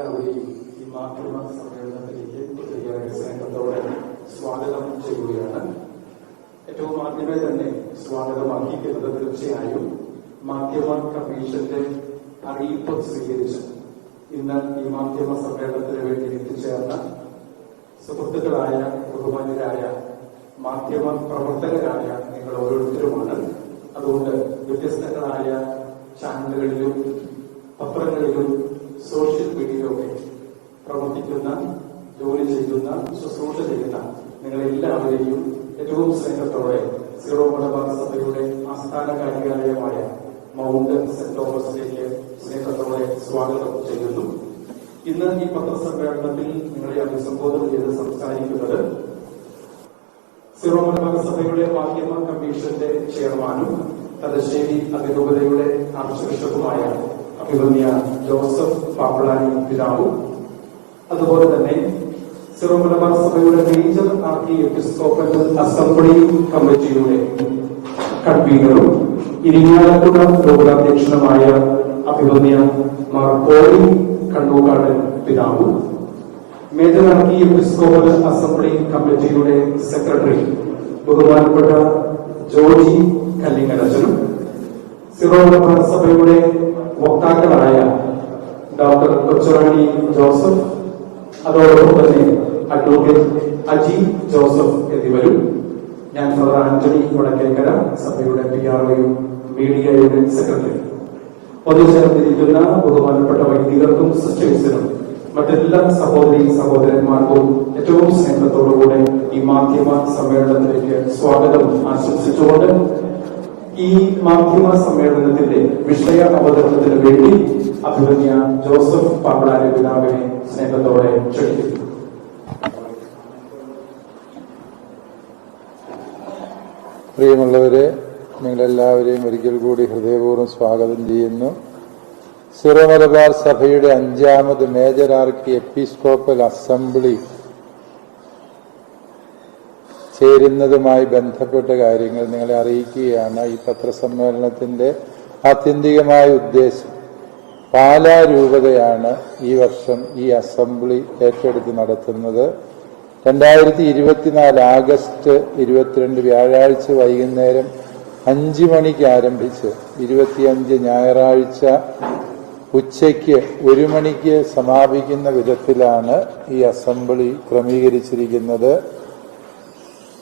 എല്ലാവരെയും ഈ മാധ്യമ സമ്മേളനത്തിലേക്ക് ഏറെ സ്നേഹത്തോടെ സ്വാഗതം ചെയ്യുകയാണ്. ഏറ്റവും ആദ്യമേ തന്നെ സ്വാഗതം അർഹിക്കുന്നത് തീർച്ചയായും മാധ്യമ കമ്മീഷന്റെ അറിയിപ്പ് സ്വീകരിച്ച് ഇന്ന് ഈ മാധ്യമ സമ്മേളനത്തിന് വേണ്ടി എത്തിച്ചേർന്ന സുഹൃത്തുക്കളായ ബഹുമാന്യരായ മാധ്യമ പ്രവർത്തകരായ നിങ്ങൾ ഓരോരുത്തരുമാണ്. അതുകൊണ്ട് വ്യത്യസ്തങ്ങളായ ചാനലുകളിലും പത്രങ്ങളിലും സോഷ്യൽ മീഡിയയിലൊക്കെ പ്രവർത്തിക്കുന്ന ജോലി ചെയ്യുന്ന ശുശ്രൂഷ ചെയ്യുന്ന നിങ്ങളെല്ലാവരെയും ഏറ്റവും സ്നേഹത്തോടെ സീറോ മലബാർ സഭയുടെ ആസ്ഥാന കാര്യാലയമായ മൗണ്ട് സെന്റ് തോമസിലേക്ക് സ്നേഹത്തോടെ സ്വാഗതം ചെയ്യുന്നു. ഇന്ന് ഈ പത്രസമ്മേളനത്തിൽ നിങ്ങളെ അഭിസംബോധന ചെയ്ത് സംസാരിക്കുന്നത് സീറോ മലബാർ സഭയുടെ മാധ്യമ കമ്മീഷന്റെ ചെയർമാനും തലശ്ശേരി അതിരൂപതയുടെ ആർച്ച് ബിഷപ്പുമായ അഭിമന്യ ജോസഫ് പാപ്പളാനി പിതാവും അതുപോലെ തന്നെ സീറോ സഭയുടെ മേജർ ആർക്കി എപ്പിസ്കോപ്പൽ അസംബ്ലി കമ്മിറ്റിയുടെ കൺവീനറും ഇരിങ്ങാലക്കുട ലോകാധ്യക്ഷനുമായ അഭിമന്യ മാർ പോളി കണ്ണൂക്കാട് പിതാവും. മേജർ ആർക്കി എപ്പിസ്കോപ്പൽ അസംബ്ലി കമ്മിറ്റിയുടെ സെക്രട്ടറി ബഹുമാനപ്പെട്ട ജോജി കല്ലിങ്ങലച്ചനും സിറോ സഭയുടെ വക്താക്കളായ ഡോക്ടർ കൊച്ചുറാണി ജോസഫ് അതോടൊപ്പം തന്നെ അഡ്വക്കേറ്റ് അജി ജോസഫ് എന്നിവരും ഞാൻ ഫാദർ ആന്റണി വടക്കേക്കര സഭയുടെ പി ആർ ഒയും മീഡിയയുടെ സെക്രട്ടറി പൊതുജനത്തിരിക്കുന്ന ബഹുമാനപ്പെട്ട വൈദികർക്കും സിസ്റ്റേഴ്സിനും മറ്റെല്ലാ സഹോദരി സഹോദരന്മാർക്കും ഏറ്റവും സ്നേഹത്തോടുകൂടെ ഈ മാധ്യമ സമ്മേളനത്തിലേക്ക് സ്വാഗതം ആശംസിച്ചുകൊണ്ട് ഈ മാധ്യമ സമ്മേളനത്തിന്റെ വിഷയ അവതരണത്തിന് വേണ്ടി അഭിമന്യ ജോസഫ് പാമ്പളാരി പിതാവിനെ സ്നേഹത്തോടെ ക്ഷണിക്കുന്നു. പ്രിയമുള്ളവരെ നിങ്ങളെല്ലാവരെയും ഒരിക്കൽ കൂടി ഹൃദയപൂർവം സ്വാഗതം ചെയ്യുന്നു. സിറോ മലബാർ സഭയുടെ അഞ്ചാമത് മേജർ ആർക്കി എപ്പിസ്കോപ്പൽ അസംബ്ലി ചേരുന്നതുമായി ബന്ധപ്പെട്ട കാര്യങ്ങൾ നിങ്ങളെ അറിയിക്കുകയാണ്. ഈ പത്രസമ്മേളനത്തിന്റെ ആത്യന്തികമായ ഉദ്ദേശം. പാലാ രൂപതയാണ് ഈ വർഷം ഈ അസംബ്ലി ഏറ്റെടുത്ത് നടത്തുന്നത്. രണ്ടായിരത്തി ഇരുപത്തിനാല് ആഗസ്റ്റ് ഇരുപത്തിരണ്ട് വ്യാഴാഴ്ച വൈകുന്നേരം അഞ്ച് മണിക്ക് ആരംഭിച്ച് ഇരുപത്തിയഞ്ച് ഞായറാഴ്ച ഉച്ചയ്ക്ക് ഒരു മണിക്ക് സമാപിക്കുന്ന വിധത്തിലാണ് ഈ അസംബ്ലി ക്രമീകരിച്ചിരിക്കുന്നത്.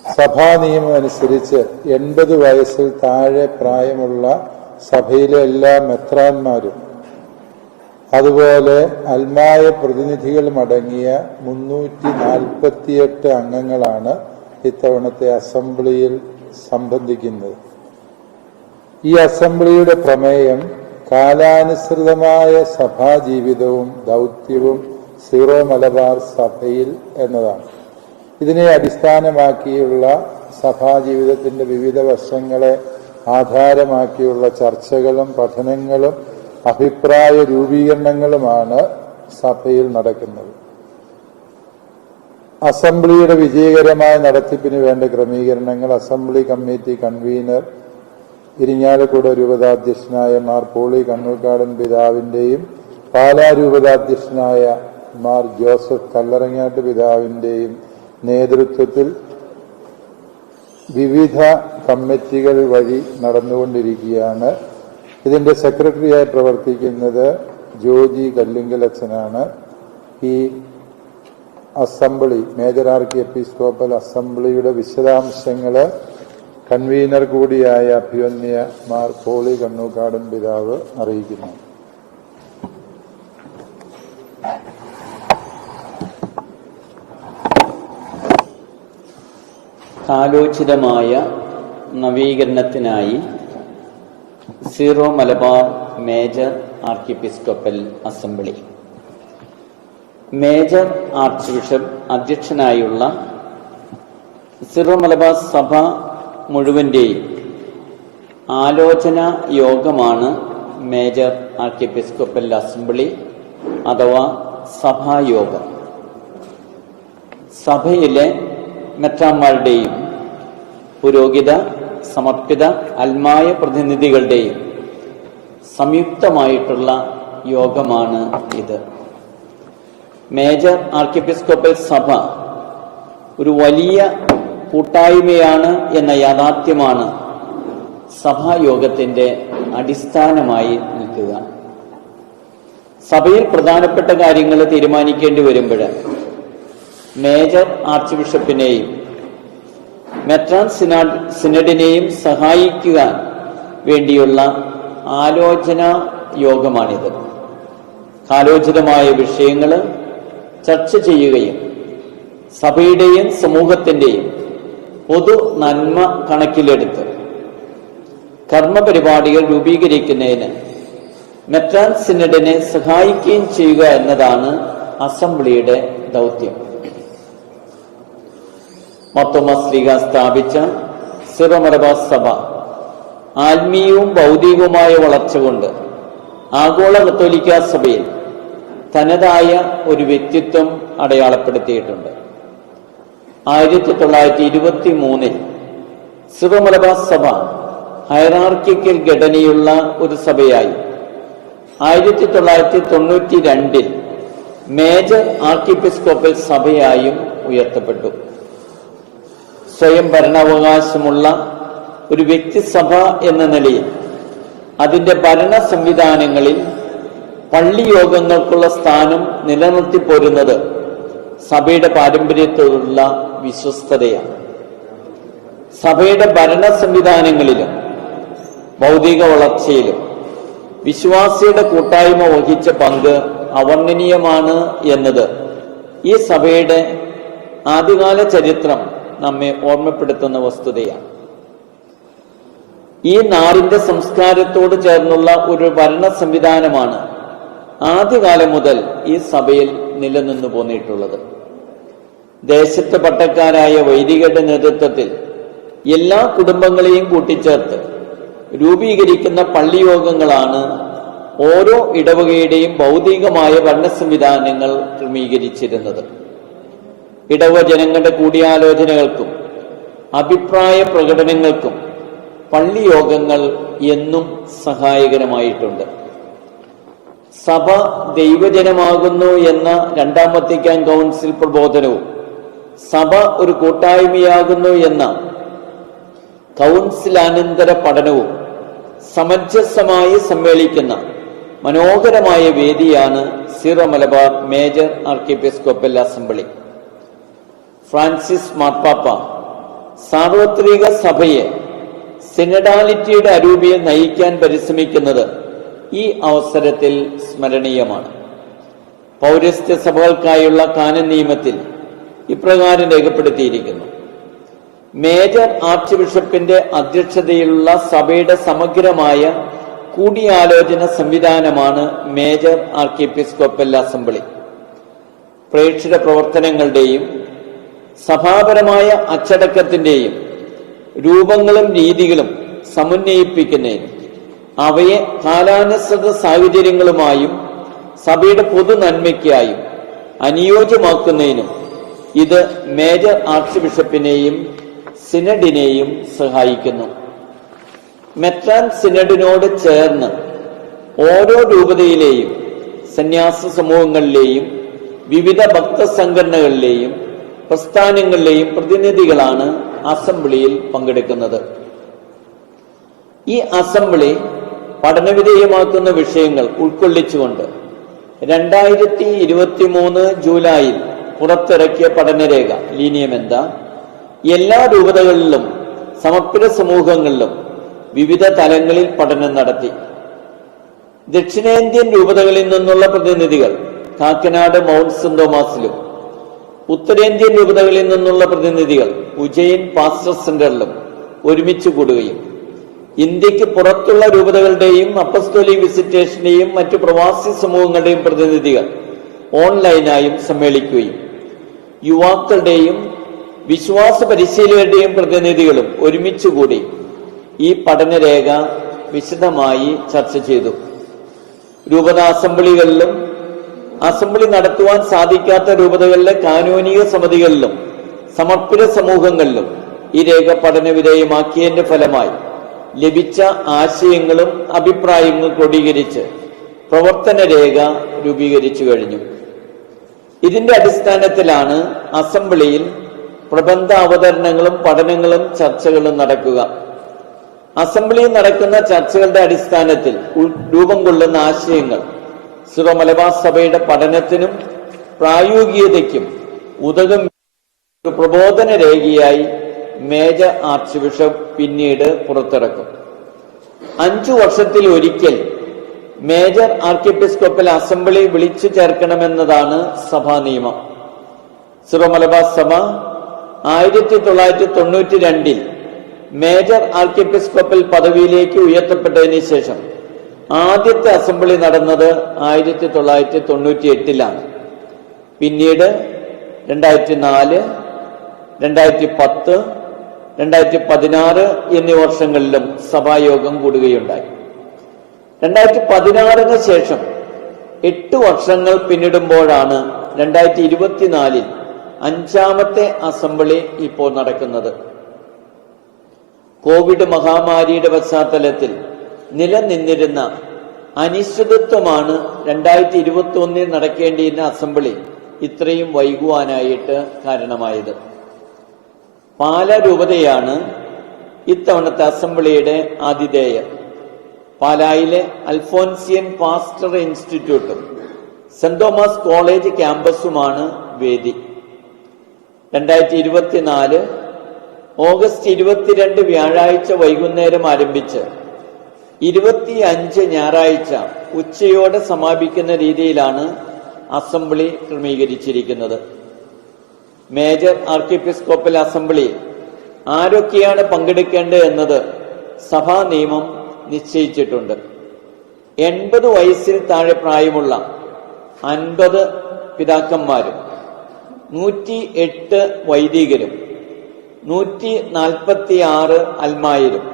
സഭാ നിയമം അനുസരിച്ച് എൺപത് വയസ്സിൽ താഴെ പ്രായമുള്ള സഭയിലെ എല്ലാ മെത്രാന്മാരും അതുപോലെ അൽമായ പ്രതിനിധികളുമടങ്ങിയ മുന്നൂറ്റി നാൽപ്പത്തിയെട്ട് അംഗങ്ങളാണ് ഇത്തവണത്തെ അസംബ്ലിയിൽ സംബന്ധിക്കുന്നത്. ഈ അസംബ്ലിയുടെ പ്രമേയം കാലാനുസൃതമായ സഭാജീവിതവും ദൗത്യവും സീറോ മലബാർ സഭയിൽ എന്നതാണ്. ഇതിനെ അടിസ്ഥാനമാക്കിയുള്ള സഭാജീവിതത്തിന്റെ വിവിധ വശങ്ങളെ ആധാരമാക്കിയുള്ള ചർച്ചകളും പഠനങ്ങളും അഭിപ്രായ രൂപീകരണങ്ങളുമാണ് സഭയിൽ നടക്കുന്നത്. അസംബ്ലിയുടെ വിജയകരമായ നടത്തിപ്പിന് വേണ്ട ക്രമീകരണങ്ങൾ അസംബ്ലി കമ്മിറ്റി കൺവീനർ ഇരിങ്ങാലക്കുട രൂപതാധ്യക്ഷനായ മാർ പോളി കണ്ണൂർക്കാടൻ പിതാവിന്റെയും പാലാ രൂപതാധ്യക്ഷനായ മാർ ജോസഫ് കല്ലറങ്ങാട്ട് പിതാവിന്റെയും നേതൃത്വത്തിൽ വിവിധ കമ്മിറ്റികൾ വഴി നടന്നുകൊണ്ടിരിക്കുകയാണ്. ഇതിന്റെ സെക്രട്ടറിയായി പ്രവർത്തിക്കുന്നത് ജോജി കല്ലിങ്കൽ അച്ഛനാണ് ഈ അസംബ്ലി മേജർ ആർക്കി എപ്പിസ്കോപ്പൽ അസംബ്ലിയുടെ വിശദാംശങ്ങൾ കൺവീനർ കൂടിയായ അഭിവന്യ മാർ പോളി കണ്ണൂക്കാടൻ പിതാവ് അറിയിക്കുന്നു. കാലോചിതമായ നവീകരണത്തിനായി Syro Malabar major archiepiscopal assembly. Major archbishop അധ്യക്ഷനായുള്ള zero Malabar സഭ മുഴുവന്റെയും ആലോചന യോഗമാണ് മേജർ ആർക്കിപ്പിസ്കോപ്പൽ അസംബ്ലി അഥവാ സഭായോഗം. സഭയിലെ മെത്രാന്മാരുടെയും പുരോഹിത സമർപ്പിത അൽമായ പ്രതിനിധികളുടെയും സംയുക്തമായിട്ടുള്ള യോഗമാണ് ഇത്. മേജർ ആർക്കിപ്പിസ്കോപ്പൽ സഭ ഒരു വലിയ കൂട്ടായ്മയാണ് എന്ന യാഥാർത്ഥ്യമാണ് സഭായോഗത്തിന്റെ അടിസ്ഥാനമായി നിൽക്കുക. സഭയിൽ പ്രധാനപ്പെട്ട കാര്യങ്ങൾ തീരുമാനിക്കേണ്ടി വരുമ്പോൾ മേജർ ആർച്ച് ബിഷപ്പിനെയും മെത്രാൻ സിനാഡ് സിനഡിനെയും സഹായിക്കുവാൻ വേണ്ടിയുള്ള ആലോചന യോഗമാണിത്. കാലോചിതമായ വിഷയങ്ങൾ ചർച്ച ചെയ്യുകയും സഭയുടെയും സമൂഹത്തിന്റെയും പൊതു നന്മ കണക്കിലെടുത്ത് കർമ്മപരിപാടികൾ രൂപീകരിക്കുന്നതിന് മെട്രാൻ സിനഡിനെ സഹായിക്കുകയും ചെയ്യുക എന്നതാണ് അസംബ്ലിയുടെ ദൗത്യം. മൊത്തമസ്ലിക സ്ഥാപിച്ച സിറമലബാർ സഭ ആത്മീയവും ഭൗതികവുമായ വളർച്ച കൊണ്ട് ആഗോള കത്തോലിക്ക സഭയിൽ തനതായ ഒരു വ്യക്തിത്വം അടയാളപ്പെടുത്തിയിട്ടുണ്ട്. ആയിരത്തി തൊള്ളായിരത്തി ഇരുപത്തി മൂന്നിൽ സിറമലബാർ സഭ ഹൈറാർക്കിക്കൽ ഘടനയുള്ള ഒരു സഭയായി. ആയിരത്തി തൊള്ളായിരത്തി തൊണ്ണൂറ്റി രണ്ടിൽ മേജർ ആർക്കിപ്പിസ്കോപ്പൽ സഭയായും ഉയർത്തപ്പെട്ടു. സ്വയം ഭരണാവകാശമുള്ള ഒരു വ്യക്തിസഭ എന്ന നിലയിൽ അതിന്റെ ഭരണ സംവിധാനങ്ങളിൽ പള്ളി യോഗങ്ങൾക്കുള്ള സ്ഥാനം നിലനിർത്തി പോരുന്നത് സഭയുടെ പാരമ്പര്യത്തോടുള്ള വിശ്വസ്തതയാണ്. സഭയുടെ ഭരണ സംവിധാനങ്ങളിലും ഭൗതിക വളർച്ചയിലും വിശ്വാസിയുടെ കൂട്ടായ്മ വഹിച്ച പങ്ക് അവർണനീയമാണ് എന്നത് ഈ സഭയുടെ ആദ്യകാല ചരിത്രം നമ്മെ ഓർമ്മപ്പെടുത്തുന്ന വസ്തുതയാണ്. ഈ നാടിന്റെ സംസ്കാരത്തോട് ചേർന്നുള്ള ഒരു ഭരണ സംവിധാനമാണ് ആദ്യകാലം മുതൽ ഈ സഭയിൽ നിലനിന്നു പോന്നിട്ടുള്ളത്. ദേശത്ത് പട്ടക്കാരായ വൈദികരുടെ നേതൃത്വത്തിൽ എല്ലാ കുടുംബങ്ങളെയും കൂട്ടിച്ചേർത്ത് രൂപീകരിക്കുന്ന പള്ളിയോഗങ്ങളാണ് ഓരോ ഇടവകയുടെയും ഭൗതികമായ ഭരണ സംവിധാനങ്ങൾ ക്രമീകരിച്ചിരുന്നത്. ഇടവ ജനങ്ങളുടെ കൂടിയാലോചനകൾക്കും അഭിപ്രായ പ്രകടനങ്ങൾക്കും പള്ളിയോഗങ്ങൾ എന്നും സഹായകരമായിട്ടുണ്ട്. സഭ ദൈവജനമാകുന്നു എന്ന രണ്ടാം വത്തിക്കാൻ കൗൺസിൽ പ്രബോധനവും സഭ ഒരു കൂട്ടായ്മയാകുന്നു എന്ന കൗൺസിലാനന്തര പഠനവും സമഞ്ജസമായി സമ്മേളിക്കുന്ന മനോഹരമായ വേദിയാണ് Syro Malabar major archiepiscopal assembly. Francis മാർപ്പാപ്പ സാർവത്രിക സഭയെ സിനഡാലിറ്റിയുടെ അരൂപിയെ നയിക്കാൻ പരിശ്രമിക്കുന്നത് ഈ അവസരത്തിൽ സ്മരണീയമാണ്. പൗരസ്ത്യ സഭകൾക്കായുള്ള കാനൻ നിയമത്തിൽ ഇപ്രകാരം രേഖപ്പെടുത്തിയിരിക്കുന്നു. മേജർ ആർച്ച് ബിഷപ്പിന്റെ അധ്യക്ഷതയിലുള്ള സഭയുടെ സമഗ്രമായ കൂടിയാലോചന സംവിധാനമാണ് മേജർ ആർക്കിപ്പിസ്കോപ്പൽ അസംബ്ലി. പ്രേക്ഷിത പ്രവർത്തനങ്ങളുടെയും സഭാപരമായ അച്ചടക്കത്തിന്റെയും രൂപങ്ങളും രീതികളും സമന്വയിപ്പിക്കുന്നതിനും അവയെ കാലാനുസൃത സാഹചര്യങ്ങളുമായും സഭയുടെ പൊതു നന്മയ്ക്കായും അനുയോജ്യമാക്കുന്നതിനും ഇത് മേജർ ആർച്ച് ബിഷപ്പിനെയും സിനഡിനെയും സഹായിക്കുന്നു. മെത്രാൻ സിനഡിനോട് ചേർന്ന് ഓരോ രൂപതയിലെയും സന്യാസ സമൂഹങ്ങളിലെയും വിവിധ ഭക്തസംഘടനകളിലെയും പ്രസ്ഥാനങ്ങളിലെയും പ്രതിനിധികളാണ് അസംബ്ലിയിൽ പങ്കെടുക്കുന്നത്. ഈ അസംബ്ലി പഠനവിധേയമാക്കുന്ന വിഷയങ്ങൾ ഉൾക്കൊള്ളിച്ചുകൊണ്ട് രണ്ടായിരത്തി ഇരുപത്തി മൂന്ന് ജൂലൈയിൽ പുറത്തിറക്കിയ പഠനരേഖ ലീനിയം എന്താ? എല്ലാ രൂപതകളിലും സമഗ്ര സമൂഹങ്ങളിലും വിവിധ തലങ്ങളിൽ പഠനം നടത്തി. ദക്ഷിണേന്ത്യൻ രൂപതകളിൽ നിന്നുള്ള പ്രതിനിധികൾ കാക്കനാട് മൗണ്ട് സെന്റ് തോമസിലും ഉത്തരേന്ത്യൻ രൂപതകളിൽ നിന്നുള്ള പ്രതിനിധികൾ ഉജയൻ പാസ്റ്റർ സെന്ററിലും ഒരുമിച്ച് കൂടുകയും ഇന്ത്യയ്ക്ക് പുറത്തുള്ള രൂപതകളുടെയും അപ്പസ്തോലി വിസിറ്റേഷന്റെയും മറ്റു പ്രവാസി സമൂഹങ്ങളുടെയും പ്രതിനിധികൾ ഓൺലൈനായും സമ്മേളിക്കുകയും യുവാക്കളുടെയും വിശ്വാസ പരിശീലകരുടെയും പ്രതിനിധികളും ഒരുമിച്ച് കൂടി ഈ പഠനരേഖ വിശദമായി ചർച്ച ചെയ്തു. രൂപത അസംബ്ലികളിലും അസംബ്ലി നടത്തുവാൻ സാധിക്കാത്ത രൂപതകളിലെ കാനൂനിക സമിതികളിലും സമർപ്പിത സമൂഹങ്ങളിലും ഈ രേഖ പഠന വിധേയമാക്കിയതിന്റെ ഫലമായി ലഭിച്ച ആശയങ്ങളും അഭിപ്രായങ്ങളും ക്രോഡീകരിച്ച് പ്രവർത്തന രേഖ രൂപീകരിച്ചു കഴിഞ്ഞു. ഇതിന്റെ അടിസ്ഥാനത്തിലാണ് അസംബ്ലിയിൽ പ്രബന്ധ അവതരണങ്ങളും പഠനങ്ങളും ചർച്ചകളും നടക്കുക. അസംബ്ലിയിൽ നടക്കുന്ന ചർച്ചകളുടെ അടിസ്ഥാനത്തിൽ രൂപം കൊള്ളുന്ന ആശയങ്ങൾ സിറോ മലബാർ സഭയുടെ പഠനത്തിനും പ്രായോഗികതയ്ക്കും ഉതകും ഒരു പ്രബോധന രേഖയായി മേജർ ആർച്ച് ബിഷപ്പ് പിന്നീട് പുറത്തിറക്കും. അഞ്ചു വർഷത്തിൽ ഒരിക്കൽ മേജർ ആർക്കിപ്പിസ്കോപ്പൽ അസംബ്ലി വിളിച്ചു ചേർക്കണമെന്നതാണ് സഭാ നിയമം. സിറോ മലബാർ സഭ ആയിരത്തി തൊള്ളായിരത്തി തൊണ്ണൂറ്റി രണ്ടിൽ മേജർ ആർക്കിപ്പിസ്കോപ്പൽ പദവിയിലേക്ക് ഉയർത്തപ്പെട്ടതിന് ശേഷം ആദ്യത്തെ അസംബ്ലി നടന്നത് ആയിരത്തി തൊള്ളായിരത്തി തൊണ്ണൂറ്റി എട്ടിലാണ് പിന്നീട് രണ്ടായിരത്തി നാല് രണ്ടായിരത്തി പത്ത് രണ്ടായിരത്തി പതിനാറ് എന്നീ വർഷങ്ങളിലും സഭായോഗം കൂടുകയുണ്ടായി. രണ്ടായിരത്തി പതിനാറിന് ശേഷം എട്ട് വർഷങ്ങൾ പിന്നിടുമ്പോഴാണ് രണ്ടായിരത്തി ഇരുപത്തിനാലിൽ അഞ്ചാമത്തെ അസംബ്ലി ഇപ്പോൾ നടക്കുന്നത്. കോവിഡ് മഹാമാരിയുടെ പശ്ചാത്തലത്തിൽ നിലനിന്നിരുന്ന അനിശ്ചിതത്വമാണ് രണ്ടായിരത്തി ഇരുപത്തി ഒന്നിൽ നടക്കേണ്ടിയിരുന്ന അസംബ്ലി ഇത്രയും വൈകുവാനായിട്ട് കാരണമായത്. പാല രൂപതയാണ് ഇത്തവണത്തെ അസംബ്ലിയുടെ ആതിഥേയം. പാലായിലെ അൽഫോൻസിയൻ പാസ്റ്റർ ഇൻസ്റ്റിറ്റ്യൂട്ടും സെന്റ് തോമസ് കോളേജ് ക്യാമ്പസുമാണ് വേദി. രണ്ടായിരത്തി ഇരുപത്തിനാല് ഓഗസ്റ്റ് ഇരുപത്തിരണ്ട് വ്യാഴാഴ്ച വൈകുന്നേരം ആരംഭിച്ച് ഇരുപത്തിയഞ്ച് ഞായറാഴ്ച ഉച്ചയോടെ സമാപിക്കുന്ന രീതിയിലാണ് അസംബ്ലി ക്രമീകരിച്ചിരിക്കുന്നത്. മേജർ ആർക്കിപ്പിസ്കോപ്പൽ അസംബ്ലി ആരൊക്കെയാണ് പങ്കെടുക്കേണ്ടത് എന്നത് സഭാ നിയമം നിശ്ചയിച്ചിട്ടുണ്ട്. എൺപത് വയസ്സിൽ താഴെ പ്രായമുള്ള അൻപത് പിതാക്കന്മാരും നൂറ്റി എട്ട് വൈദികരും നൂറ്റി നാൽപ്പത്തി ആറ് അൽമായരും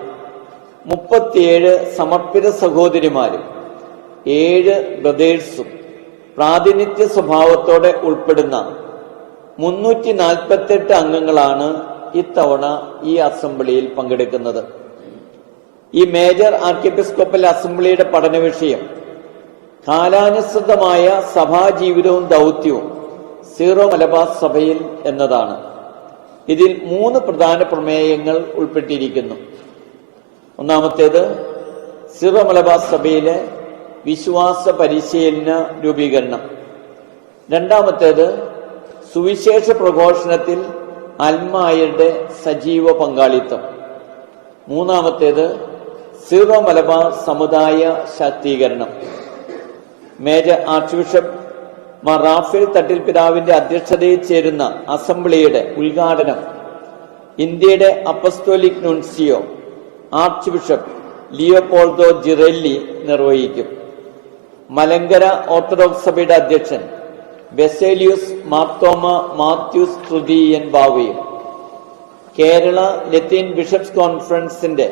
മുപ്പത്തിയേഴ് സമർപ്പിത സഹോദരിമാരും ഏഴ് ബ്രദേഴ്സും പ്രാതിനിധ്യ സ്വഭാവത്തോടെ ഉൾപ്പെടുന്ന മുന്നൂറ്റി നാൽപ്പത്തെട്ട് അംഗങ്ങളാണ് ഇത്തവണ ഈ അസംബ്ലിയിൽ പങ്കെടുക്കുന്നത്. ഈ മേജർ ആർക്കിബിസ്കോപ്പൽ അസംബ്ലിയുടെ പഠന വിഷയം കാലാനുസൃതമായ സഭാജീവിതവും ദൗത്യവും സീറോ മലബാർ സഭയിൽ എന്നതാണ്. ഇതിൽ മൂന്ന് പ്രധാന പ്രമേയങ്ങൾ ഉൾപ്പെട്ടിരിക്കുന്നു. ഒന്നാമത്തേത് സിറ മലബാർ സഭയിലെ വിശ്വാസ പരിശീലന രൂപീകരണം. രണ്ടാമത്തേത് സുവിശേഷ പ്രഘോഷണത്തിൽ അൽമായരുടെ സജീവ പങ്കാളിത്തം. മൂന്നാമത്തേത് സിറ മലബാർ സമുദായ ശാക്തീകരണം. Major archbishop Mar Raphael Thattil പിതാവിന്റെ അധ്യക്ഷതയിൽ ചേരുന്ന അസംബ്ലിയുടെ ഉദ്ഘാടനം ഇന്ത്യയുടെ apostolic nuncio archbishop Leopoldo Girelli നിർവഹിക്കും. മലങ്കര ഓർത്തഡോക്സ് സഭയുടെ അധ്യക്ഷൻ ബെസേലിയൂസ് മാർത്തോമ മാത്യൂസ് തൃതീയൻ ബാവയും. കേരള ലത്തീൻ ബിഷപ്സ് കോൺഫറൻസിന്റെ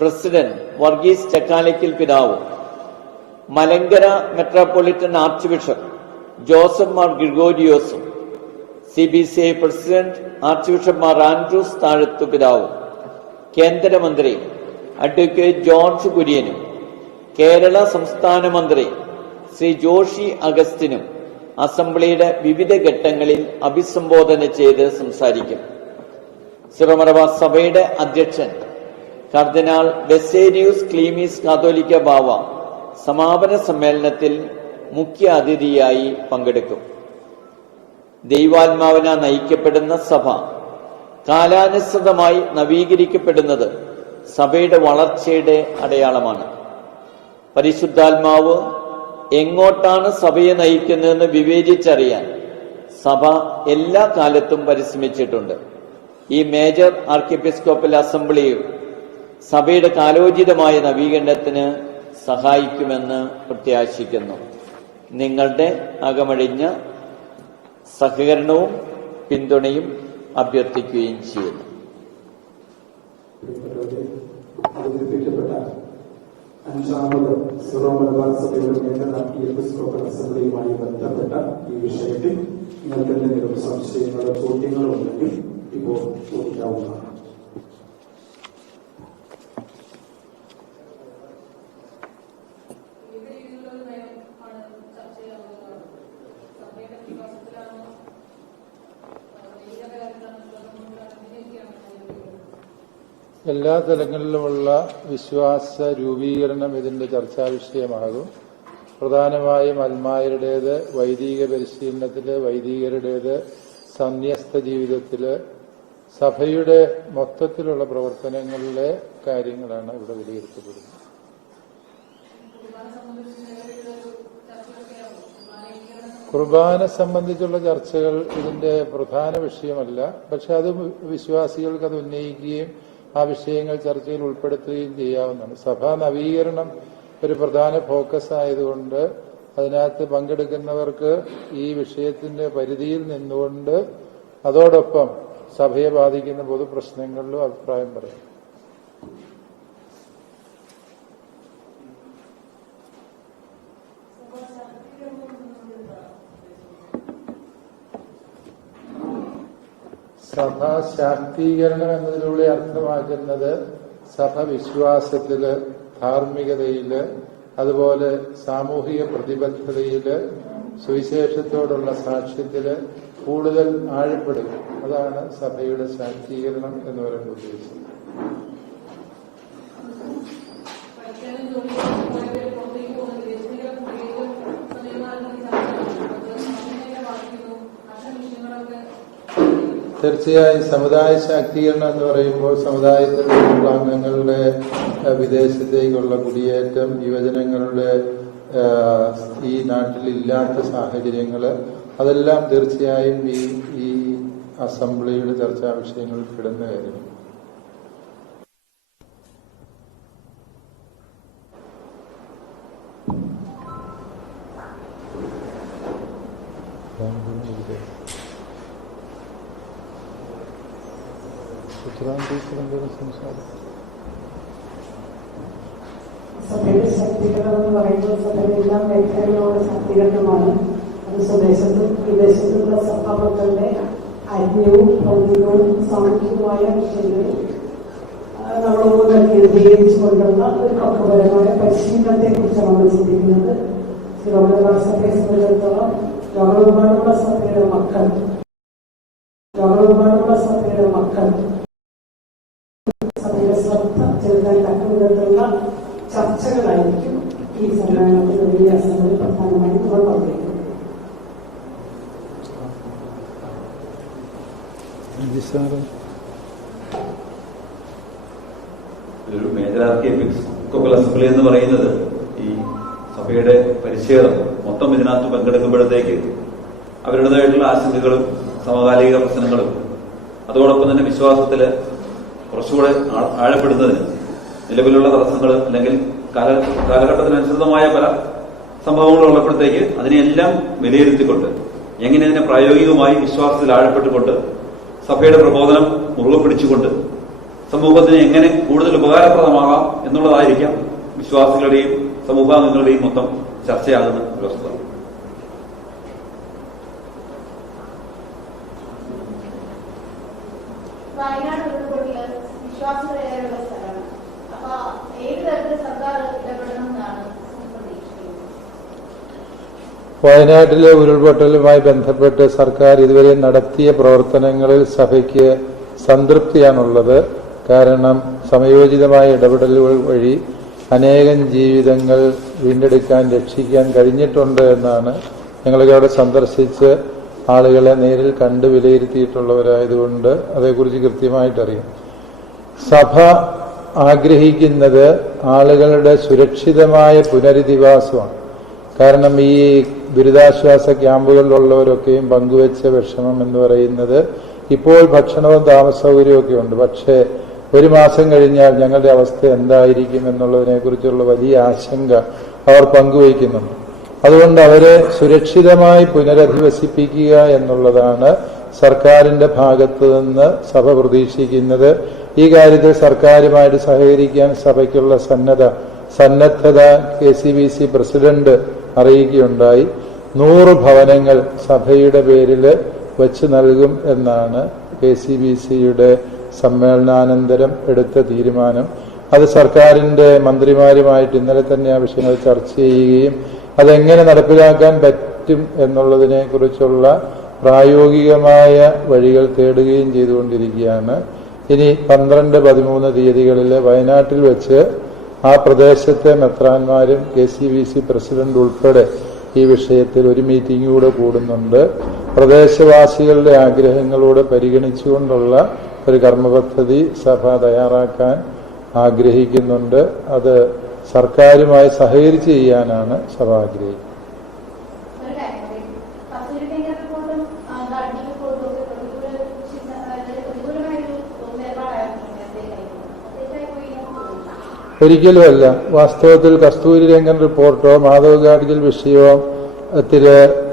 പ്രസിഡന്റ് വർഗീസ് ചക്കാലയ്ക്കൽ പിതാവും. Malankara metropolitan archbishop Joseph Mar ഗ്രിഗോരിയോസും. C B C I president archbishop Mar Andrews Thazhath പിതാവും. കേന്ദ്രമന്ത്രി അഡ്വക്കേറ്റ് ജോർജ് കുര്യനും കേരള സംസ്ഥാന മന്ത്രി ശ്രീ ജോഷി അഗസ്റ്റിനും അസംബ്ലിയുടെ വിവിധ ഘട്ടങ്ങളിൽ അഭിസംബോധന ചെയ്ത് സംസാരിക്കും. സിറമറവ സഭയുടെ അധ്യക്ഷൻ കർദിനാൾ ബെസേരിയൂസ് ക്ലീമീസ് കാതോലിക്ക ബാവ സമാപന സമ്മേളനത്തിൽ മുഖ്യ അതിഥിയായി പങ്കെടുക്കും. ദൈവാത്മാവിന നയിക്കപ്പെടുന്ന സഭ കാലാനുസൃതമായി നവീകരിക്കപ്പെടുന്നത് സഭയുടെ വളർച്ചയുടെ അടയാളമാണ്. പരിശുദ്ധാത്മാവ് എങ്ങോട്ടാണ് സഭയെ നയിക്കുന്നതെന്ന് വിവേചിച്ചറിയാൻ സഭ എല്ലാ കാലത്തും പരിശ്രമിച്ചിട്ടുണ്ട്. ഈ മേജർ ആർക്കിപ്പിസ്കോപ്പൽ അസംബ്ലിയും സഭയുടെ കാലോചിതമായ നവീകരണത്തിന് സഹായിക്കുമെന്ന് പ്രത്യാശിക്കുന്നു. നിങ്ങളുടെ അകമഴിഞ്ഞ സഹകരണവും പിന്തുണയും അഭ്യർത്ഥിക്കുകയും ചെയ്യുന്നു. അവതരിപ്പിക്കപ്പെട്ട ബന്ധപ്പെട്ട ഈ വിഷയത്തിൽ ഇപ്പോൾ ചോദിക്കാവുന്നതാണ് വിവിധ രീതിയിലുള്ള നയം ആണ് ചർച്ച ചെയ്യാവുന്നതാണ് സഭയുടെ വിശ്വാസത്തിലാണ് എല്ലാ തലങ്ങളിലുമുള്ള വിശ്വാസ രൂപീകരണം ഇതിന്റെ ചർച്ചാ വിഷയമാകും. പ്രധാനമായും അൽമായരുടേത് വൈദിക പരിശീലനത്തിൽ വൈദികരുടേത് സന്യസ്ത ജീവിതത്തിൽ സഭയുടെ മൊത്തത്തിലുള്ള പ്രവർത്തനങ്ങളിലെ കാര്യങ്ങളാണ് ഇവിടെ വിലയിരുത്തപ്പെടുന്നത്. കുർബാന സംബന്ധിച്ചുള്ള ചർച്ചകൾ ഇതിന്റെ പ്രധാന വിഷയമല്ല. പക്ഷെ അത് വിശ്വാസികൾക്ക് അത് ഉന്നയിക്കുകയും ആ വിഷയങ്ങൾ ചർച്ചയിൽ ഉൾപ്പെടുത്തുകയും ചെയ്യാവുന്നതാണ്. സഭാ നവീകരണം ഒരു പ്രധാന ഫോക്കസ് ആയതുകൊണ്ട് അതിനകത്ത് പങ്കെടുക്കുന്നവർക്ക് ഈ വിഷയത്തിന്റെ പരിധിയിൽ നിന്നുകൊണ്ട് അതോടൊപ്പം സഭയെ ബാധിക്കുന്ന പൊതുപ്രശ്നങ്ങളിലും അഭിപ്രായം പറയും. സഭ ശാക്തീകരണം എന്നതിലൂടെ അർത്ഥമാക്കുന്നത് സഭ വിശ്വാസത്തിൽ ധാർമ്മികതയിൽ അതുപോലെ സാമൂഹിക പ്രതിബദ്ധതയിൽ സുവിശേഷത്തോടുള്ള സാക്ഷ്യത്തിൽ കൂടുതൽ ആഴപ്പെടുക അതാണ് സഭയുടെ ശാക്തീകരണം എന്ന് പറയുന്ന ഉദ്ദേശിച്ചത് തീർച്ചയായും സമുദായ ശാക്തീകരണം എന്ന് പറയുമ്പോൾ സമുദായത്തിലുള്ള അംഗങ്ങളുടെ വിദേശത്തേക്കുള്ള കുടിയേറ്റം യുവജനങ്ങളുടെ ഈ നാട്ടിലില്ലാത്ത സാഹചര്യങ്ങൾ അതെല്ലാം തീർച്ചയായും ഈ ഈ അസംബ്ലിയുടെ ചർച്ചാ വിഷയങ്ങളിൽ പെടുന്ന കാര്യമാണ് സുധാൻ ടീച്ചർ എന്തെങ്കിലും സംസാരിക്കും സഭയുടെ ശക്തീകരണം എന്ന് പറയുന്നത് സഭയുടെ മേഖലകളിലുള്ള ശക്തീകരണമാണ് അത് സ്വദേശത്തും വിദേശത്തുമുള്ള സഭാമക്കളുടെ ആത്മീയവും ഭൗതികവും സാമൂഹികവുമായ വിഷയങ്ങളിൽ നമ്മളൊന്ന് കേന്ദ്രീകരിച്ചുകൊണ്ടുള്ള ഒരു പക്വപരമായ പരിശീലനത്തെ കുറിച്ചാണ് നമ്മൾ ചിന്തിക്കുന്നത്. തിരുവനന്തപുരം സഭയെ സംബന്ധിച്ചിടത്തോളം ലോകമെമ്പാടുള്ള സഭയുടെ മക്കൾ ലോകമെമ്പാടുള്ള സഭയുടെ മക്കൾ സഭയുടെ ശ്രദ്ധ ചെലുത്താൻ തക്ക വിധത്തിലുള്ള ചർച്ചകളായിരിക്കും ഈ സമ്മേളനത്തിൽ വലിയ അസംബ്ലി പ്രധാനമായും ഒരു മേജർ ആർക്കി എപ്പിസ്കോപ്പൽ അസംബ്ലി എന്ന് പറയുന്നത് ഈ സഭയുടെ പരിച്ഛേദം മൊത്തം ഇതിനകത്ത് പങ്കെടുക്കുമ്പോഴത്തേക്ക് അവരുടേതായിട്ടുള്ള ആശങ്കകളും സമകാലിക പ്രശ്നങ്ങളും അതോടൊപ്പം തന്നെ വിശ്വാസത്തിൽ കുറച്ചുകൂടെ ആഴപ്പെടുന്നതിന് നിലവിലുള്ള തടസ്സങ്ങൾ അല്ലെങ്കിൽ കാല കാലഘട്ടത്തിനനുസൃതമായ പല സംഭവങ്ങൾ ഉള്ളപ്പോഴത്തേക്ക് അതിനെല്ലാം വിലയിരുത്തിക്കൊണ്ട് എങ്ങനെ അതിനെ പ്രായോഗികമായി വിശ്വാസത്തിൽ ആഴപ്പെട്ടുകൊണ്ട് സഭയുടെ പ്രബോധനം മുറുകെ പിടിച്ചുകൊണ്ട് സമൂഹത്തിന് എങ്ങനെ കൂടുതൽ ഉപകാരപ്രദമാകാം എന്നുള്ളതായിരിക്കാം വിശ്വാസികളുടെയും സമൂഹാംഗങ്ങളുടെയും മൊത്തം ചർച്ചയാകുന്ന ഒരു വസ്തുത വയനാട് ഉരുൾപൊട്ടിൽ വിശ്വാസികളേറെയുള്ള സ്ഥലമാണ് അപ്പൊ ഏത് തരത്തിൽ സർക്കാർ ഇടപെടണമെന്നാണ് പ്രതീക്ഷിക്കുന്നത് വയനാട്ടിലെ ഉരുൾപൊട്ടലുമായി ബന്ധപ്പെട്ട് സർക്കാർ ഇതുവരെ നടത്തിയ പ്രവർത്തനങ്ങളിൽ സഭയ്ക്ക് സംതൃപ്തിയാണുള്ളത്. കാരണം സമയോചിതമായ ഇടപെടലുകൾ വഴി അനേകം ജീവിതങ്ങൾ വീണ്ടെടുക്കാൻ രക്ഷിക്കാൻ കഴിഞ്ഞിട്ടുണ്ട് എന്നാണ് ഞങ്ങളൊക്കെ അവിടെ സന്ദർശിച്ച് ആളുകളെ നേരിൽ കണ്ട് വിലയിരുത്തിയിട്ടുള്ളവരായതുകൊണ്ട് അതേക്കുറിച്ച് കൃത്യമായിട്ടറിയാം. സഭ ആഗ്രഹിക്കുന്നത് ആളുകളുടെ സുരക്ഷിതമായ പുനരധിവാസമാണ്. കാരണം ഈ ദുരിതാശ്വാസ ക്യാമ്പുകളിലുള്ളവരൊക്കെയും പങ്കുവെച്ച വിഷമം എന്ന് പറയുന്നത് ഇപ്പോൾ ഭക്ഷണവും താമസ സൗകര്യവും ഉണ്ട്. പക്ഷേ ഒരു മാസം കഴിഞ്ഞാൽ ഞങ്ങളുടെ അവസ്ഥ എന്തായിരിക്കും എന്നുള്ളതിനെ കുറിച്ചുള്ള വലിയ ആശങ്ക അവർ പങ്കുവയ്ക്കുന്നുണ്ട്. അതുകൊണ്ട് അവരെ സുരക്ഷിതമായി പുനരധിവസിപ്പിക്കുക എന്നുള്ളതാണ് സർക്കാരിന്റെ ഭാഗത്തു നിന്ന് സഭ പ്രതീക്ഷിക്കുന്നത്. ഈ കാര്യത്തിൽ സർക്കാരുമായിട്ട് സഹകരിക്കാൻ സഭയ്ക്കുള്ള സന്നദ്ധ സന്നദ്ധത K C B C president അറിയിക്കുകയുണ്ടായി. നൂറ് ഭവനങ്ങൾ സഭയുടെ പേരിൽ വച്ച് നൽകും എന്നാണ് കെ സി ബി സിയുടെ സമ്മേളനാനന്തരം എടുത്ത തീരുമാനം. അത് സർക്കാരിന്റെ മന്ത്രിമാരുമായിട്ട് ഇന്നലെ തന്നെ ആ വിഷയങ്ങൾ ചർച്ച ചെയ്യുകയും അതെങ്ങനെ നടപ്പിലാക്കാൻ പറ്റും എന്നുള്ളതിനെ കുറിച്ചുള്ള പ്രായോഗികമായ വഴികൾ തേടുകയും ചെയ്തുകൊണ്ടിരിക്കുകയാണ്. ഇനി പന്ത്രണ്ട് പതിമൂന്ന് തീയതികളിൽ വയനാട്ടിൽ വെച്ച് ആ പ്രദേശത്തെ മെത്രാന്മാരും K C B C president ഉൾപ്പെടെ ഈ വിഷയത്തിൽ ഒരു മീറ്റിംഗ് കൂടെ കൂടുന്നുണ്ട്. പ്രദേശവാസികളുടെ ആഗ്രഹങ്ങളോട് പരിഗണിച്ചുകൊണ്ടുള്ള ഒരു കർമ്മപദ്ധതി സഭ തയ്യാറാക്കാൻ ആഗ്രഹിക്കുന്നുണ്ട്. അത് സർക്കാരുമായി സഹകരിച്ച് ചെയ്യാനാണ് സഭ ആഗ്രഹിക്കുന്നത് ഒരു കാര്യം കൂടി. കസ്തൂരിരംഗൻ റിപ്പോർട്ടും, ആ, ഗാഡ്ഗിൽ റിപ്പോർട്ടും ഒക്കെ പ്രതികൂല ചിന്ത- അതായത് പ്രതികൂലമായൊരു നിലപാടായിരുന്നു നേരത്തെ കൈക്കൊണ്ടത്. അത് തെറ്റായിപ്പോയി എന്ന് തോന്നുന്നു. ഒരിക്കലുമല്ല. വാസ്തവത്തിൽ കസ്തൂരി രംഗൻ റിപ്പോർട്ടോ മാധവ് ഗാഡ്ഗിൽ വിഷയത്തിൽ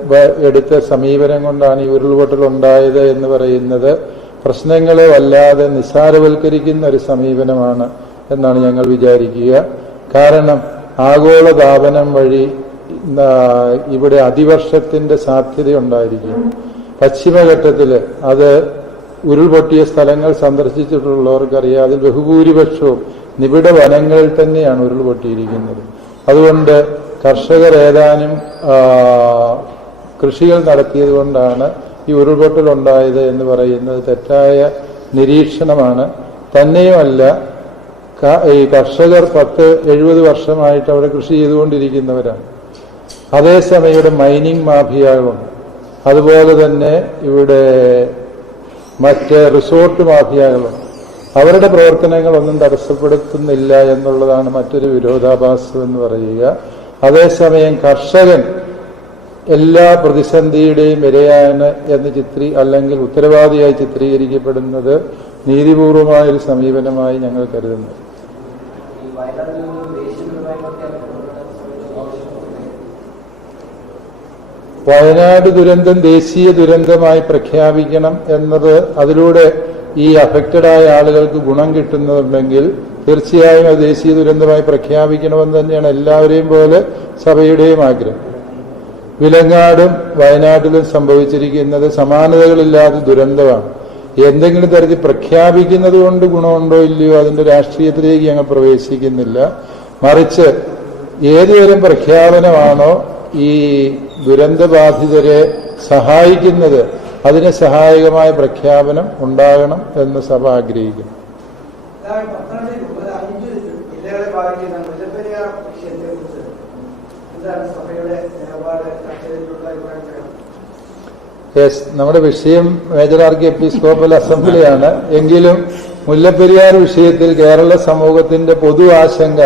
വ- എടുത്ത സമീപനം കൊണ്ടാണ് ഈ ഉരുൾപൊട്ടൽ ഉണ്ടായത് എന്ന് പറയുന്നത്. പ്രശ്നങ്ങളെ വല്ലാതെ നിസ്സാരവൽക്കരിക്കുന്ന ഒരു സമീപനമാണ് എന്നാണ് ഞങ്ങൾ വിചാരിക്കുക. കാരണം ആഗോള താപനം വഴി ഇവിടെ അതിവർഷത്തിന്റെ സാധ്യതയുണ്ടായിരിക്കും. പശ്ചിമഘട്ടത്തിൽ അത് ഉരുൾപൊട്ടിയ സ്ഥലങ്ങൾ സന്ദർശിച്ചിട്ടുള്ളവർക്കറിയാം. അതിൽ ബഹുഭൂരിപക്ഷവും നിബിഡ വനങ്ങളിൽ തന്നെയാണ് ഉരുൾപൊട്ടിയിരിക്കുന്നത്. അതുകൊണ്ട് കർഷകർ ഏതാനും കൃഷികൾ നടത്തിയത് കൊണ്ടാണ് ഈ ഉരുൾപൊട്ടൽ ഉണ്ടായത് എന്ന് പറയുന്നത് തെറ്റായ നിരീക്ഷണമാണ്. തന്നെയുമല്ല ഈ കർഷകർ പത്ത് എഴുപത് വർഷമായിട്ട് അവിടെ കൃഷി ചെയ്തുകൊണ്ടിരിക്കുന്നവരാണ്. അതേസമയം ഇവിടെ മൈനിങ് മാഫിയകളുണ്ട് അതുപോലെ തന്നെ ഇവിടെ മറ്റ് റിസോർട്ട് മാഫിയകളുണ്ട് അവരുടെ പ്രവർത്തനങ്ങൾ ഒന്നും തടസ്സപ്പെടുത്തുന്നില്ല എന്നുള്ളതാണ് മറ്റൊരു വിരോധാഭാസം എന്ന് പറയുക. അതേസമയം കർഷകൻ എല്ലാ പ്രതിസന്ധിയുടെയും ഇരയാണ് എന്ന് ചിത്രീ അല്ലെങ്കിൽ ഉത്തരവാദിയായി ചിത്രീകരിക്കപ്പെടുന്നത് നീതിപൂർവമായ ഒരു സമീപനമായി ഞങ്ങൾ കരുതുന്നു. വയനാട് ദുരന്തം ദേശീയ ദുരന്തമായി പ്രഖ്യാപിക്കണം എന്നത് അതിലൂടെ ഈ അഫക്റ്റഡായ ആളുകൾക്ക് ഗുണം കിട്ടുന്നുണ്ടെങ്കിൽ തീർച്ചയായും അത് ദേശീയ ദുരന്തമായി പ്രഖ്യാപിക്കണമെന്ന് തന്നെയാണ് എല്ലാവരെയും പോലെ സഭയുടെയും ആഗ്രഹം. വിലങ്ങാടും വയനാട്ടിലും സംഭവിച്ചിരിക്കുന്നത് സമാനതകളില്ലാത്ത ദുരന്തമാണ്. എന്തെങ്കിലും തരത്തിൽ പ്രഖ്യാപിക്കുന്നത് കൊണ്ട് ഗുണമുണ്ടോ ഇല്ലയോ അതിന്റെ രാഷ്ട്രീയത്തിലേക്ക് ഞങ്ങൾ പ്രവേശിക്കുന്നില്ല. മറിച്ച് ഏതുതരം പ്രഖ്യാപനമാണോ ഈ ദുരന്തബാധിതരെ സഹായിക്കുന്നത് അതിന് സഹായകമായ പ്രഖ്യാപനം ഉണ്ടാകണം എന്ന് സഭ ആഗ്രഹിക്കുന്നു. യെസ് നമ്മുടെ വിഷയം മേജർ ആർക്കി എപ്പിസ്കോപ്പൽ അസംബ്ലിയാണ്. എങ്കിലും മുല്ലപ്പെരിയാർ വിഷയത്തിൽ കേരള സമൂഹത്തിന്റെ പൊതു ആശങ്ക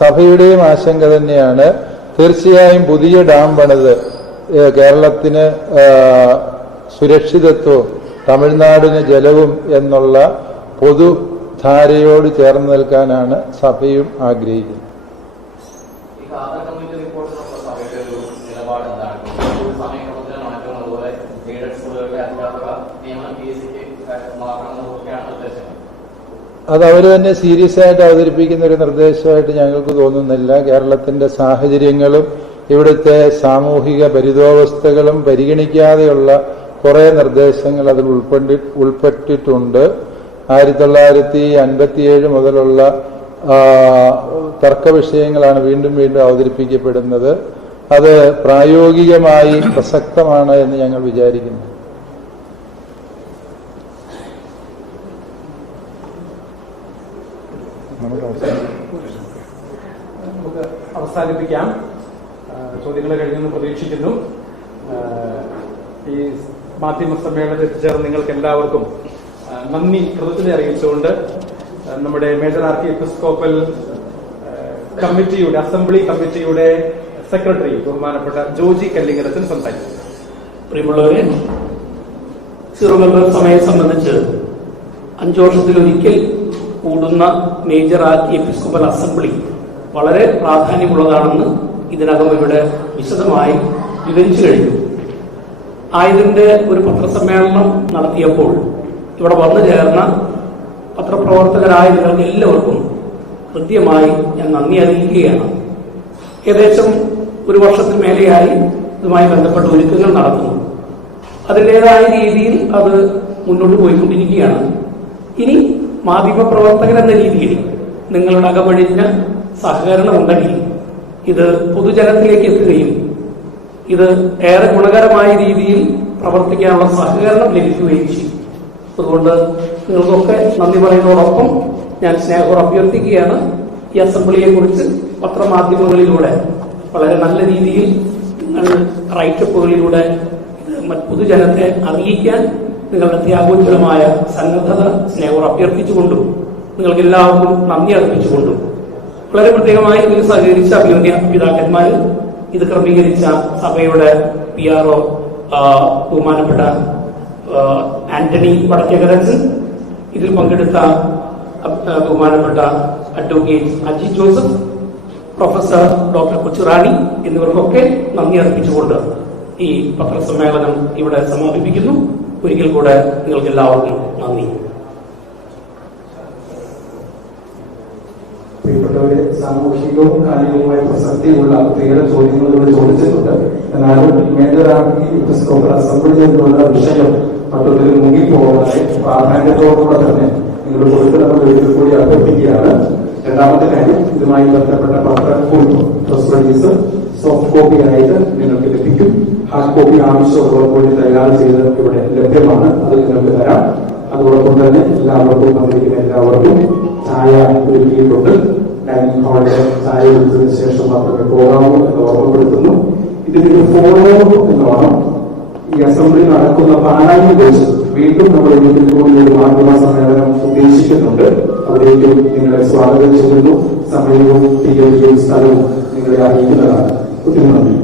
സഭയുടെയും ആശങ്ക തന്നെയാണ്. തീർച്ചയായും പുതിയ ഡാം പണിത് കേരളത്തിന് സുരക്ഷിതത്വവും തമിഴ്നാടിന് ജലവും എന്നുള്ള പൊതുധാരയോട് ചേർന്ന് നിൽക്കാനാണ് സഭയും ആഗ്രഹിക്കുന്നത്. അത് അവർ തന്നെ സീരിയസ് ആയിട്ട് അവതരിപ്പിക്കുന്ന ഒരു നിർദ്ദേശമായിട്ട് ഞങ്ങൾക്ക് തോന്നുന്നില്ല. കേരളത്തിന്റെ സാഹചര്യങ്ങളും ഇവിടുത്തെ സാമൂഹിക പരിതോവസ്ഥകളും പരിഗണിക്കാതെയുള്ള കുറെ നിർദ്ദേശങ്ങൾ അതിൽ ഉൾപ്പെട്ടി ഉൾപ്പെട്ടിട്ടുണ്ട്. ആയിരത്തി തൊള്ളായിരത്തി അൻപത്തിയേഴ് മുതലുള്ള തർക്ക വിഷയങ്ങളാണ് വീണ്ടും വീണ്ടും അവതരിപ്പിക്കപ്പെടുന്നത്. അത് പ്രായോഗികമായി പ്രസക്തമാണ് എന്ന് ഞങ്ങൾ വിചാരിക്കുന്നു. നമുക്ക് അവസാനം നമുക്ക് അവസാനിപ്പിക്കാം ചോദ്യങ്ങളെ കഴിഞ്ഞെന്ന് പ്രതീക്ഷിക്കുന്നു. ഈ മാധ്യമ സമ്മേളനത്തിൽ ചേർന്ന് നിങ്ങൾക്ക് എല്ലാവർക്കും നന്ദി കൃതജ്ഞത അറിയിച്ചുകൊണ്ട് നമ്മുടെ മേജർ ആർക്കി എപ്പിസ്കോപ്പൽ കമ്മിറ്റിയുടെ അസംബ്ലി കമ്മിറ്റിയുടെ സെക്രട്ടറി ബഹുമാനപ്പെട്ട ജോജി കല്ലിങ്കരത്തിൽ സംസാരിച്ചു. പ്രിയമുള്ളവരെ സീറോ മെമ്പർ സമയം സംബന്ധിച്ച് അഞ്ചു വർഷത്തിലൊരിക്കൽ കൂടുന്ന മേജർ ആർക്കി എപ്പിസ്കോപ്പൽ അസംബ്ലി വളരെ പ്രാധാന്യമുള്ളതാണെന്ന് ഇതിനകം ഇവിടെ വിശദമായി വിവരിച്ചു കഴിഞ്ഞു. ആയതിന്റെ ഒരു പത്രസമ്മേളനം നടത്തിയപ്പോൾ ഇവിടെ വന്നു ചേർന്ന പത്രപ്രവർത്തകരായ നിങ്ങൾക്ക് എല്ലാവർക്കും കൃത്യമായി ഞാൻ നന്ദി അറിയിക്കുകയാണ്. ഏകദേശം ഒരു വർഷത്തിന് മേലെയായി ഇതുമായി ബന്ധപ്പെട്ട ഒരുക്കങ്ങൾ നടക്കുന്നു. അതിന്റെതായ രീതിയിൽ അത് മുന്നോട്ട് പോയിക്കൊണ്ടിരിക്കുകയാണ്. ഇനി മാധ്യമപ്രവർത്തകർ എന്ന രീതിയിൽ നിങ്ങളുടെ അകമഴിഞ്ഞ സഹകരണം ഉണ്ടെങ്കിൽ ഇത് പൊതുജനത്തിലേക്ക് എത്തുകയും ഇത് ഏറെ ഗുണകരമായ രീതിയിൽ പ്രവർത്തിക്കാനുള്ള സഹകരണം ലഭിക്കുകയും ചെയ്യും അതുകൊണ്ട് നിങ്ങൾക്കൊക്കെ നന്ദി പറയുന്നതോടൊപ്പം ഞാൻ സ്നേഹം അഭ്യർത്ഥിക്കുകയാണ്. ഈ അസംബ്ലിയെ കുറിച്ച് പത്രമാധ്യമങ്ങളിലൂടെ വളരെ നല്ല രീതിയിൽ നിങ്ങൾ റൈറ്റപ്പുകളിലൂടെ പൊതുജനത്തെ അറിയിക്കാൻ നിങ്ങളുടെ ത്യാഗോജ്വലമായ സന്നദ്ധത സ്നേഹം അഭ്യർത്ഥിച്ചുകൊണ്ടും നിങ്ങൾക്ക് എല്ലാവർക്കും നന്ദി അർപ്പിച്ചുകൊണ്ടും വളരെ പ്രത്യേകമായി ഇതിൽ സഹകരിച്ച അഭിനന്ദ പിതാക്കന്മാർ ഇത് ക്രമീകരിച്ച സഭയുടെ പി ആർ ഒ ബഹുമാനപ്പെട്ട ആന്റണി വടക്കേകരച്ചൻ ഇതിൽ പങ്കെടുത്ത ബഹുമാനപ്പെട്ട advocate Aji Joseph professor doctor Kochurani എന്നിവർക്കൊക്കെ നന്ദി അർപ്പിച്ചുകൊണ്ട് ഈ പത്രസമ്മേളനം ഇവിടെ സമാപിപ്പിക്കുന്നു. ഒരിക്കൽ കൂടെ നിങ്ങൾക്ക് എല്ലാവർക്കും നന്ദി. പ്രിയപ്പെട്ടവരെ സാമൂഹികവും കാലികവുമായ പ്രസക്തിയുള്ള ഒത്തിരി ചോദ്യങ്ങൾ ഇവിടെ ചോദിച്ചിട്ടുണ്ട്. എന്നാലും മേജർ ആർമി എപ്പിസ്കോപ്പൽ അസംബ്ലി എന്നുള്ള വിഷയം മറ്റൊന്നിൽ മുങ്ങിപ്പോകാതെ പ്രാധാന്യത്തോടുകൂടെ തന്നെ നിങ്ങൾ കൊടുക്കണമെന്ന് ഒരിക്കൽ കൂടി അഭ്യർത്ഥിക്കുകയാണ്. രണ്ടാമത്തെ കാര്യം ഇതുമായി ബന്ധപ്പെട്ട പത്രക്കുറിപ്പ് പ്രസ് റിലീസ് സോഫ്റ്റ് കോപ്പി ആയിട്ട് നിങ്ങൾക്ക് ലഭിക്കും. ഹാർഡ് കോപ്പി ആവശ്യമുള്ളവർ കൂടി തയ്യാർ ചെയ്ത് ഇവിടെ ലഭ്യമാണ്. അത് നിങ്ങൾക്ക് തരാം. അതോടൊപ്പം തന്നെ എല്ലാവർക്കും വന്നിരിക്കുന്ന എല്ലാവർക്കും ചായ ഒരുക്കിയിട്ടുണ്ട് ഡൈനിങ് ഹാളിലെ ചായ കുടിച്ചതിന് ശേഷം മാത്രമേ പോകാവൂ എന്ന് ഓർമ്മപ്പെടുത്തുന്നു. ഇതിന്റെ ഫോളോ എന്നോണം ഈ അസംബ്ലി നടക്കുന്ന പാലായിൽ വെച്ച് വീണ്ടും നമ്മൾ ഇതിൽ കൂടി ഒരു മാധ്യമ സമ്മേളനം ഉദ്ദേശിക്കുന്നുണ്ട്. അവിടേക്കും നിങ്ങളെ സ്വാഗതം ചെയ്യുന്നു. സമയവും തീയതിയും സ്ഥലവും നിങ്ങളെ അറിയിക്കുന്നതാണ്. ഒത്തിരി നന്ദി.